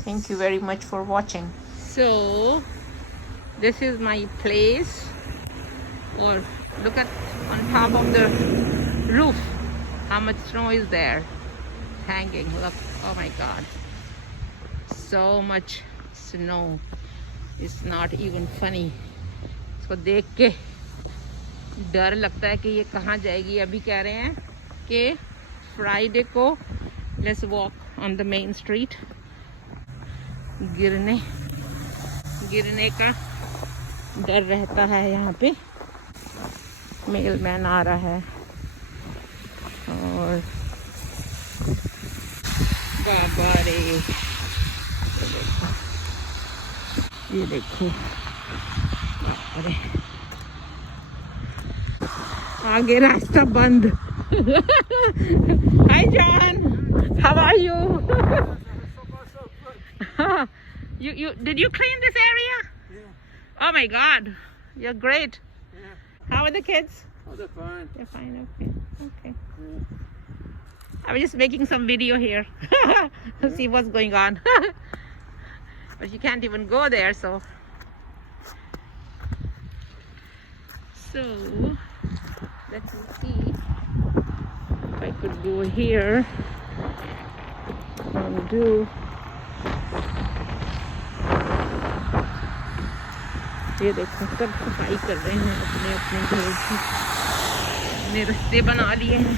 Thank you very much for watching. So this is my place, or look at on top of the roof how much snow is there hanging. Look, oh my god, so much snow. It's not even funny. इसको देख के डर लगता है कि ये कहाँ जाएगी। अभी कह रहे हैं कि फ्राइडे को let's walk on the main street. गिरने का डर रहता है यहाँ पे। मेलमैन आ रहा है और बाबा रे, ये देखो अरे आगे रास्ता बंद। Hi John, how are you? You did you clean this area? Yeah. Oh my god, you're great. Yeah. How are the kids? Oh, they're fine. They're fine. Okay. Yeah. I was just making some video here to see what's going on. But you can't even go there, so let me see if I could go here and do ये देखो सब सफाई कर रहे हैं अपने अपने घर की। अपने रास्ते बना लिए हैं।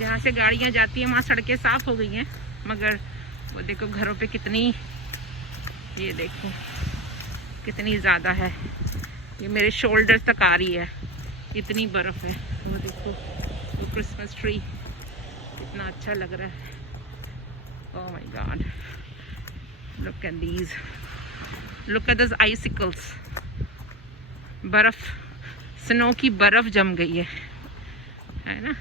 जहाँ से गाड़ियाँ जाती हैं वहाँ सड़कें साफ हो गई हैं, मगर वो देखो घरों पे कितनी, ये देखो कितनी ज़्यादा है। ये मेरे शोल्डर तक आ रही है, इतनी बर्फ़ है। वो देखो वो क्रिसमस ट्री कितना अच्छा लग रहा है। Oh my God, look at these, look at those icicles. बर्फ़, स्नो की बर्फ़ जम गई है ना।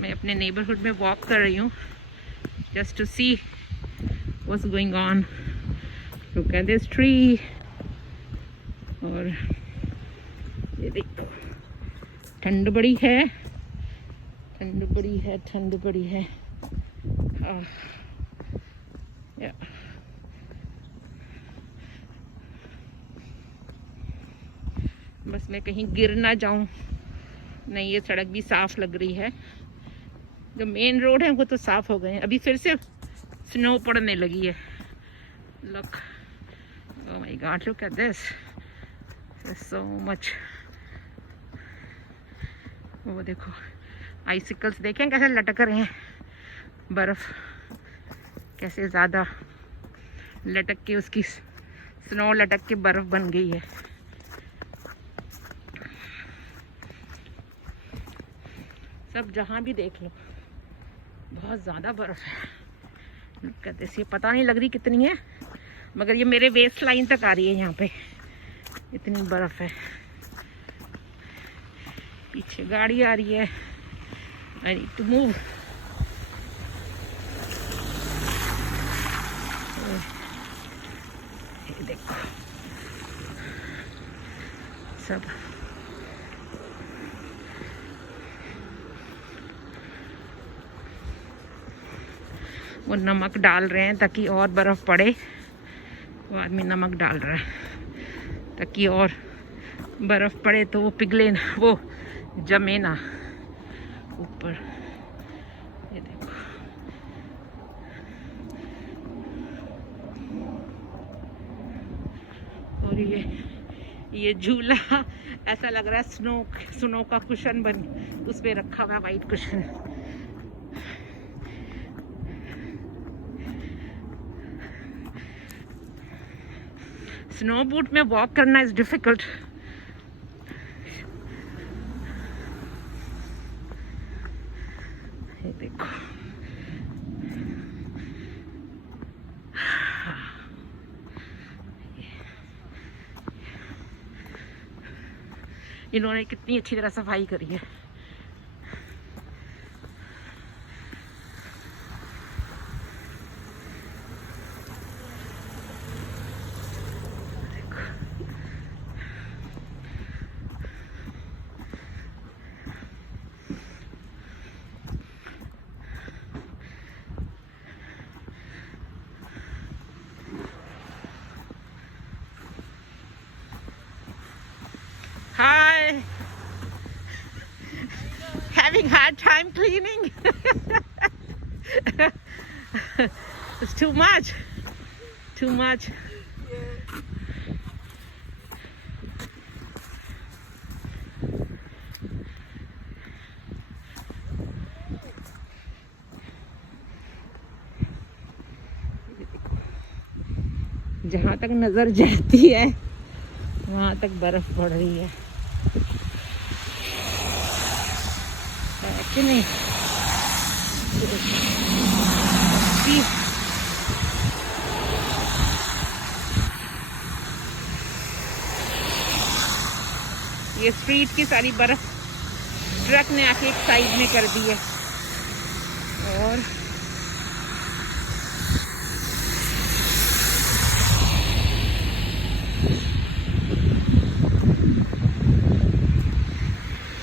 मैं अपने नेबरहुड में वॉक कर रही हूँ just to see what's going on. Look at this tree. और ये देखो ठंड बड़ी है, ठंड बड़ी है, ठंड बड़ी है। Yeah. बस मैं कहीं गिर ना जाऊं। नहीं, ये सड़क भी साफ लग रही है। जो मेन रोड है वो तो साफ हो गए हैं, अभी फिर से स्नो पड़ने लगी है। Look, oh my God, look at this, so much. वो देखो आइसिकल्स देखें कैसे लटक रहे हैं, बर्फ कैसे ज़्यादा लटक के, उसकी स्नो लटक के बर्फ बन गई है। सब जहाँ भी देख लो बहुत ज़्यादा बर्फ़ है। कहते ये पता नहीं लग रही कितनी है, मगर ये मेरे वेस्ट लाइन तक आ रही है। यहाँ पे इतनी बर्फ़ है। पीछे गाड़ी आ रही है, आई नीड टू मूव। ये देखो सब वो नमक डाल रहे हैं ताकि और बर्फ़ पड़े। वो आदमी नमक डाल रहा है ताकि और बर्फ़ पड़े तो वो पिघले ना, वो जमे ना ऊपर। ये देखो और ये झूला ऐसा लग रहा है स्नो का कुशन बन उस पे रखा हुआ है, वाइट कुशन। स्नो बूट में वॉक करना इज डिफिकल्ट। ये देखो इन्होंने कितनी अच्छी तरह सफाई करी है। having hard time cleaning. It's too much. Too much. जहाँ तक नजर जाती है वहाँ तक बर्फ पड़ रही है कि नहीं? ये स्ट्रीट की सारी बर्फ ट्रक ने आके एक साइड में कर दी है और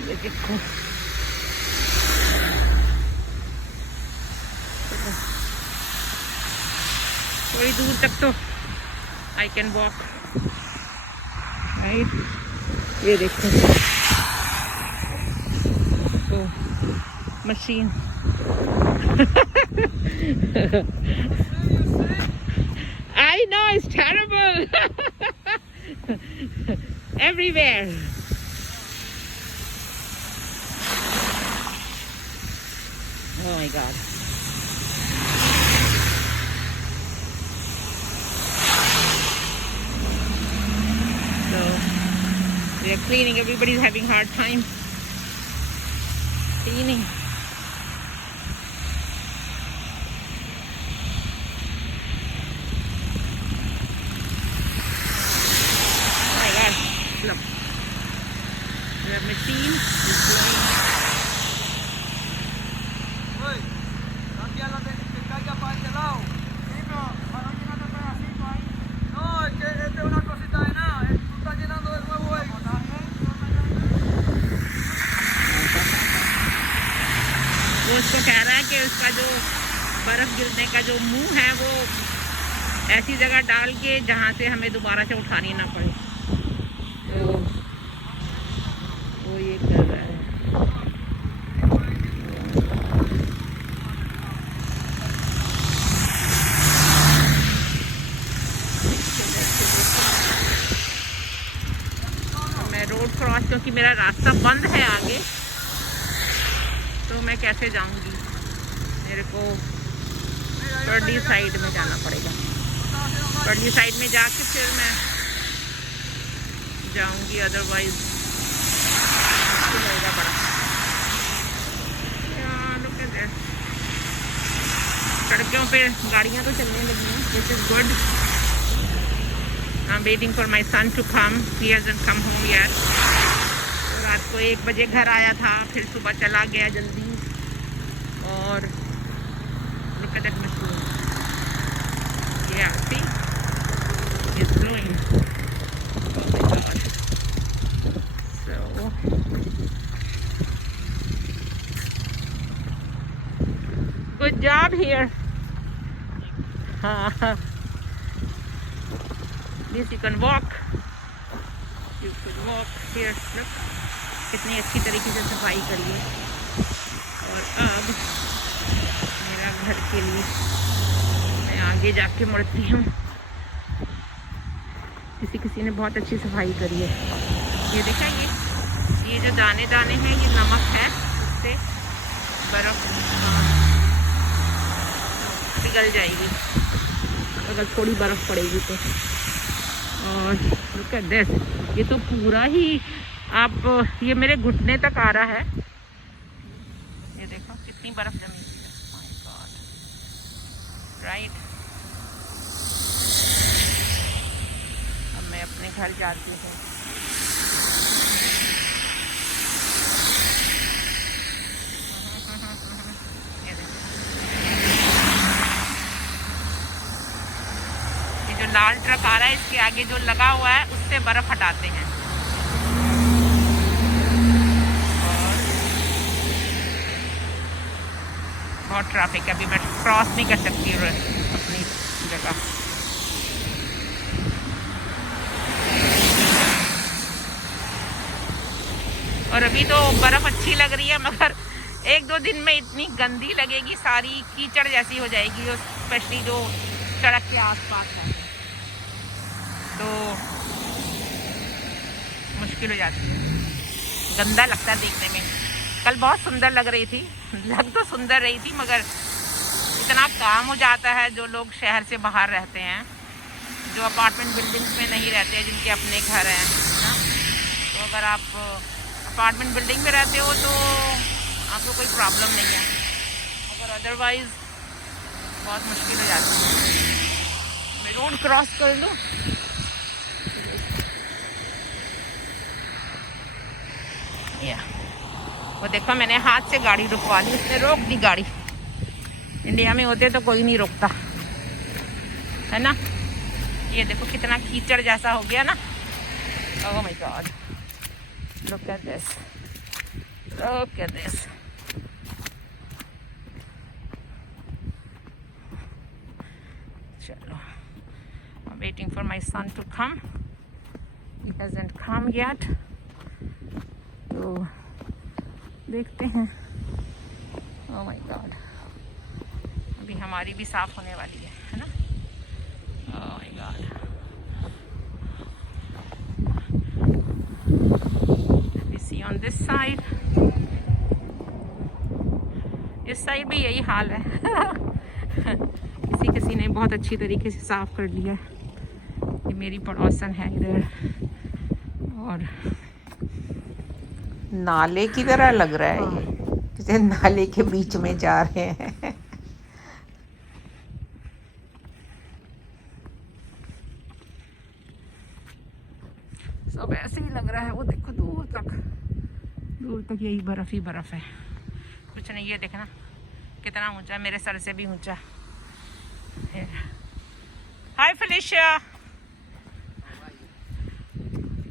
ये देखो थोड़ी दूर तक तो आई कैन वॉक राइट। ये देखो तो machine I know it's terrible everywhere. Oh my God. So we are cleaning. Everybody's having hard time cleaning. Oh my God. Look. The machine is going. वो उसको कह रहा है कि उसका जो बर्फ गिरने का जो मुंह है वो ऐसी जगह डाल के जहाँ से हमें दोबारा से उठानी ना पड़े, तो वो ये कर रहा है। मैं रोड क्रॉस, क्योंकि मेरा रास्ता बंद है आगे, तो मैं कैसे जाऊंगी? मेरे को पर्डी साइड में जाना पड़ेगा। पर्डी साइड में जाके फिर मैं जाऊंगी, अदरवाइज मुश्किल होगा बड़ा। Look at this. सड़कों पे गाड़ियाँ तो चलने लगी हैं, which is good. I'm waiting for my son to come. He hasn't come home yet. रात को 1 बजे घर आया था, फिर सुबह चला गया जल्दी। और look at that machine. Yeah, see? It's blowing. Oh my God. So good job here. At least you can walk. You could walk here. Look. कितनी अच्छी तरीके से सफाई करी है। और अब मेरा घर के लिए मैं आगे जाके मुड़ती हूँ। किसी ने बहुत अच्छी सफाई करी है। ये देखा, ये जो दाने दाने हैं ये नमक है, उससे बर्फ पिघल जाएगी अगर थोड़ी बर्फ पड़ेगी तो। और look at this, ये तो पूरा ही आप, ये मेरे घुटने तक आ रहा है। ये देखो कितनी बर्फ जमी हुई है। My God. Right? अब मैं अपने घर जाती हूँ। ये जो लाल ट्रक आ रहा है, इसके आगे जो लगा हुआ है उससे बर्फ हटाते हैं। बहुत ट्रैफिक है, अभी मैं क्रॉस नहीं कर सकती अपनी जगह। और अभी तो बर्फ अच्छी लग रही है, मगर एक दो दिन में इतनी गंदी लगेगी, सारी कीचड़ जैसी हो जाएगी, स्पेशली जो सड़क के आसपास है, तो मुश्किल हो जाती है, गंदा लगता है देखने में। कल बहुत सुंदर लग रही थी, लग तो सुंदर रही थी, मगर इतना काम हो जाता है। जो लोग शहर से बाहर रहते हैं, जो अपार्टमेंट बिल्डिंग्स में नहीं रहते हैं, जिनके अपने घर हैं ना, तो अगर आप अपार्टमेंट बिल्डिंग में रहते हो तो आपको कोई प्रॉब्लम नहीं है, मगर अदरवाइज बहुत मुश्किल हो जाती है। मैं रोड क्रॉस कर लूँ, या वो देखो मैंने हाथ से गाड़ी रुकवा ली, उसने रोक दी गाड़ी। इंडिया में होते तो कोई नहीं रोकता है ना। ये देखो कितना कीचड़ जैसा हो गया ना। Oh my God, look at this, look at this. चलो, I'm waiting for my son to come. He hasn't come yet. तो देखते हैं। ओह माय गॉड, अभी हमारी भी साफ होने वाली है ना। Oh my God, we see on this side, इस साइड भी यही हाल है। किसी ने बहुत अच्छी तरीके से साफ कर लिया है। ये मेरी पड़ोसन है इधर, और नाले की तरह लग रहा है ये, जैसे नाले के बीच में जा रहे हैं। सब ऐसे ही लग रहा है। वो देखो दूर तक यही बर्फ ही बर्फ है, कुछ नहीं। ये देखना कितना ऊंचा है, मेरे सर से भी ऊंचा। हाय Felicia,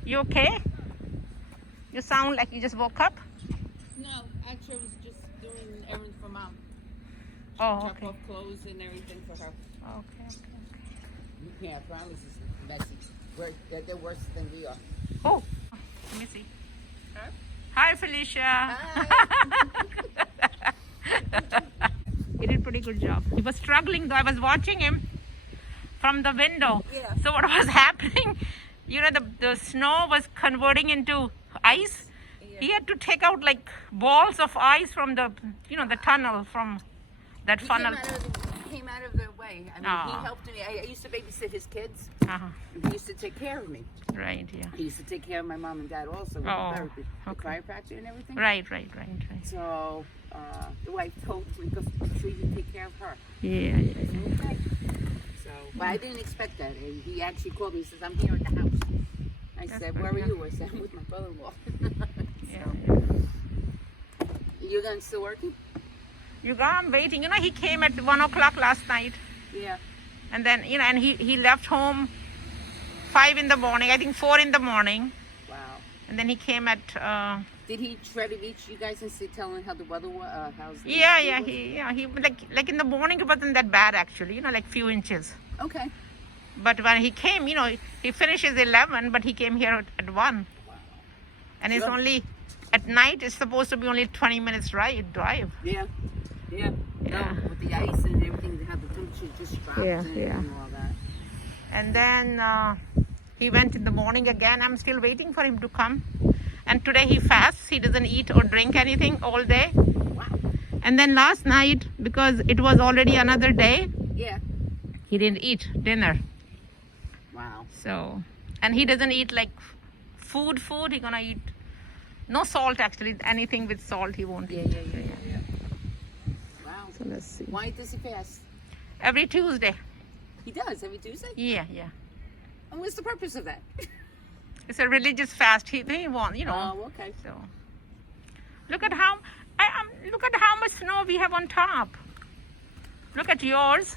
you okay? You sound like you just woke up. No, actually, I was just doing errands for Mom. Oh, Drop okay. off clothes and everything for her. Okay. You can't promise it's messy. They're worse than we are. Oh, let me see. Huh? Hi, Felicia. He did pretty good job. He was struggling though. I was watching him from the window. Yeah. So what was happening? You know, the snow was converting into ice. Yeah. He had to take out like balls of ice from the, the tunnel, from that He funnel. came out of the way. I mean, Aw. he helped me. I used to babysit his kids. Uh-huh. And he used to take care of me. Right, yeah. He used to take care of my mom and dad also with Oh, the therapy, the okay. chiropractor and everything. Right. So the wife told me, "Go make sure you take care of her." Yeah. I said, okay. So, but I didn't expect that. And he actually called me. He says, "I'm here at the house." I That's said, good, "Where are yeah. you?" I said, "I'm with my brother-in-law." Yeah. You guys still working? You got, I'm waiting. He came at 1:00 last night. Yeah. And then, and he left home 5 in the morning, I think 4 in the morning. Wow. And then he came at, Did he try to reach you guys and say, telling how the weather was? How's the yeah, school was? he like in the morning it wasn't that bad actually, like few inches. Okay. But when he came, he finishes 11, but he came here at 1. And it's Sure. only, at night, it's supposed to be only 20 minutes drive. Yeah. Yeah. Yeah. No, with the ice and everything, how the temperature just dropped Yeah. and all that. And then he went in the morning again. I'm still waiting for him to come. And today he fasts. He doesn't eat or drink anything all day. Wow. And then last night, because it was already another day, Yeah. he didn't eat dinner. Wow. So, and he doesn't eat like food. He's gonna eat no salt actually. Anything with salt he won't Yeah, eat. yeah. Wow. So let's see. Why does he fast? Every Tuesday. He does every Tuesday? Yeah. And what's the purpose of that? It's a religious fast. He wants, Oh, okay. So look at how look at how much snow we have on top. Look at yours.